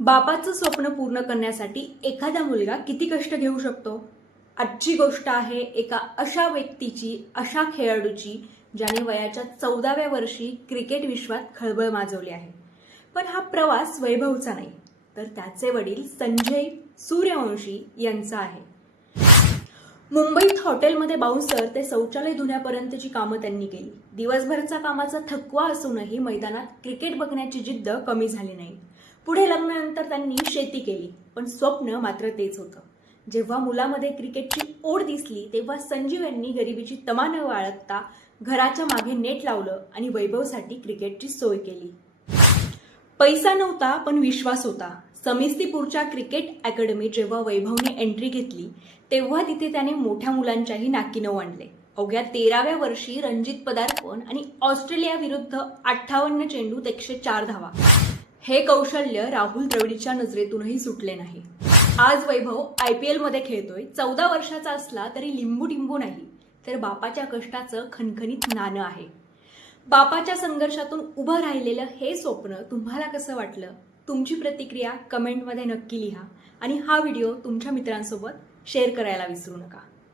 बापाचं स्वप्न पूर्ण करण्यासाठी एखादा मुलगा किती कष्ट घेऊ शकतो? आजची गोष्ट आहे एका अशा व्यक्तीची, अशा खेळाडूची, ज्याने वयाच्या 14व्या वर्षी क्रिकेट विश्वात खळबळ माजवली आहे. पण हा प्रवास वैभवचा नाही, तर त्याचे वडील संजय सूर्यवंशी यांचा आहे. मुंबईत हॉटेलमध्ये बाउन्सर ते शौचालय धुण्यापर्यंतची कामं त्यांनी केली. दिवसभरचा कामाचा थकवा असूनही मैदानात क्रिकेट बघण्याची जिद्द कमी झाली नाही. पुढे लग्नानंतर त्यांनी शेती केली, पण स्वप्न मात्र तेच होतं. जेव्हा मुलामध्ये क्रिकेटची ओढ दिसली, तेव्हा संजीव यांनी गरिबीची तमा न बाळगता घराच्या मागे नेट लावलं आणि वैभवसाठी क्रिकेटची सोय केली. पैसा नव्हता, पण विश्वास होता. समिस्तीपूरच्या क्रिकेट अकॅडमीत जेव्हा वैभवने एंट्री घेतली, तेव्हा तिथे त्याने मोठ्या मुलांच्याही नाकीनऊ आणले. अवघ्या 13व्या वर्षी रणजित पदार्पण आणि ऑस्ट्रेलिया विरुद्ध 58 चेंडूत 104 धावा. हे कौशल्य राहुल द्रविडच्या नजरेतूनही सुटले नाही. आज वैभव IPL मध्ये खेळतोय. 14 वर्षाचा असला तरी लिंबू नाही, तर बापाच्या कष्टाचं खणखणीत नाणं आहे. बापाच्या संघर्षातून उभं राहिलेलं हे स्वप्न तुम्हाला कसं वाटलं? तुमची प्रतिक्रिया कमेंटमध्ये नक्की लिहा आणि हा व्हिडिओ तुमच्या मित्रांसोबत शेअर करायला विसरू नका.